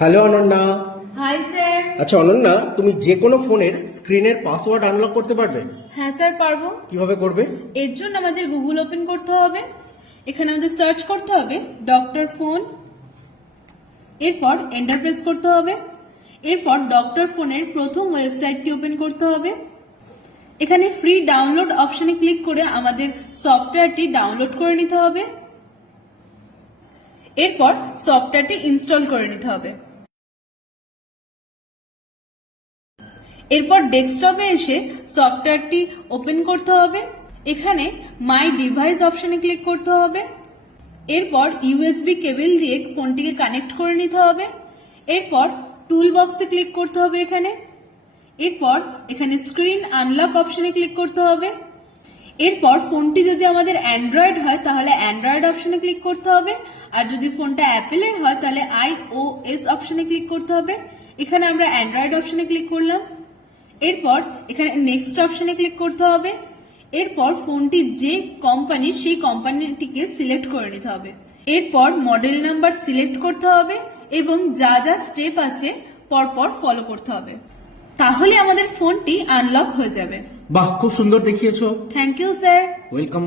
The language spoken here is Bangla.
হ্যালো অনন্যা। Hi sir. আচ্ছা অনন্যা, তুমি যে কোনো ফোনের স্ক্রিনের পাসওয়ার্ড আনলক করতে পারবে? হ্যাঁ স্যার, পারবো। কিভাবে করবে? এর জন্য আমাদের গুগল ওপেন করতে হবে। এখানে আমাদের সার্চ করতে হবে ডক্টর ফোন, এরপর এন্টার প্রেস করতে হবে। এরপর ডক্টর ফোনের প্রথম ওয়েবসাইটটি ওপেন করতে হবে। এখানে ফ্রি ডাউনলোড অপশনে ক্লিক করে আমাদের সফটওয়্যারটি ডাউনলোড করে নিতে হবে। এরপর সফটওয়্যারটি ইনস্টল করে নিতে হবে। এরপর ডেস্কটপে এসে সফটওয়্যারটি ওপেন করতে হবে। এখানে মাই ডিভাইস অপশনে ক্লিক করতে হবে। এরপর ইউএসবি কেবল দিয়ে ফোনটিকে কানেক্ট করে নিতে হবে। এরপর টুল বক্সে ক্লিক করতে হবে এরপর এখানে স্ক্রিন আনলক অপশনে ক্লিক করতে হবে। এরপর ফোনটি যদি আমাদের অ্যান্ড্রয়েড হয় তাহলে অ্যান্ড্রয়েড অপশনে ক্লিক করতে হবে, আর যদি ফোনটা অ্যাপেলের হয় তাহলে iOS অপশনে ক্লিক করতে হবে। এখানে আমরা অ্যান্ড্রয়েড অপশনে ক্লিক করলাম। এরপর এখানে নেক্সট অপশনে ক্লিক করতে হবে। এরপর ফোনটি যে কোম্পানির সেই কোম্পানিটিকে সিলেক্ট করে নিতে হবে। এরপর মডেল নাম্বার সিলেক্ট করতে হবে এবং যা যা স্টেপ আছে পরপর ফলো করতে হবে। তাহলে আমাদের ফোনটি আনলক হয়ে যাবে। বাহ, খুব সুন্দর দেখিয়েছো। Thank you sir. ওয়েলকাম।